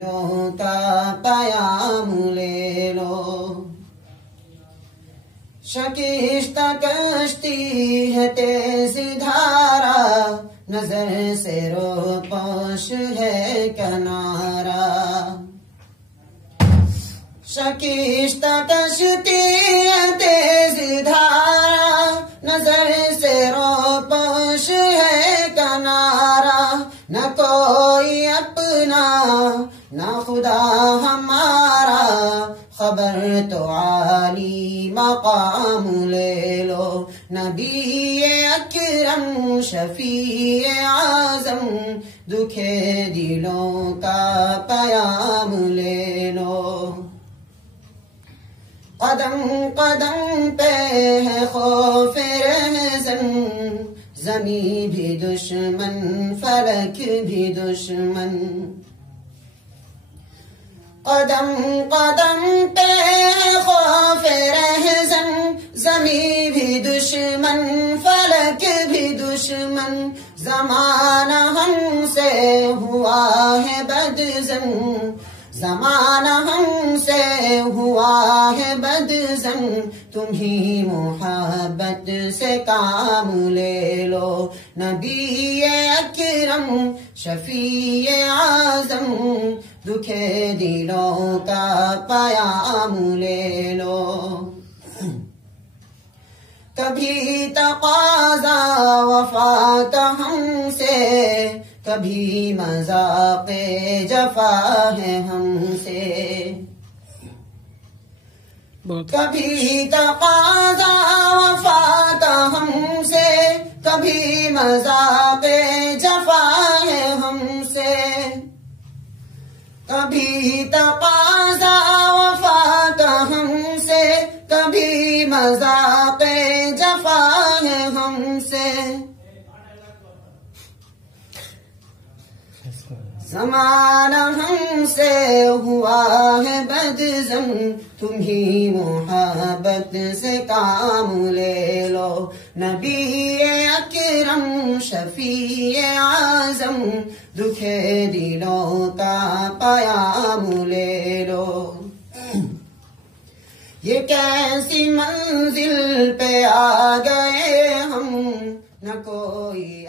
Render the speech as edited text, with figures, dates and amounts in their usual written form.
का पयाम ले लो। शकीश्ता कश्ती है तेज धारा, नजर से रोपोश है किनारा। शकीश्ता कश्ती है तेज धारा, नजर से रोपोश है किनारा। न कोई अपना न खुदा हमारा, खबर तो आली मकाम ले लो। नबी अकरम शफी आजम, दुखे दिलों का पयाम ले लो। कदम कदम पे है खौफ रहज़न, ज़मी भी दुश्मन फलक भी दुश्मन। कदम कदम पे है खौफ रहज़न, ज़मी भी दुश्मन फलक भी दुश्मन। ज़माना हमसे हुआ है बदज़न, ज़माना हमसे हुआ है बदज़न। तुम ही मोहब्बत से काम ले लो। नबी अकरम शफी आज़म, दुखे दिलों का पयाम ले लो। कभी तकाज़ा वफा का हमसे, कभी मज़ाक़े जफ़ा है हमसे। कभी तकाज़ा वफा का हमसे, कभी मज़ाक़े जफ़ा है हमसे। कभी तकाज़ा वफा का हमसे, कभी मज़ाक़े जफ़ा है हमसे। ज़माना हमसे हुआ है बदज़न, तुम ही मोहब्बत से काम ले लो। नबी अकरम शफी आज़म, दुखे दिलों का पयाम ले लो। ये कैसी मंजिल पे आ गए हम, न कोई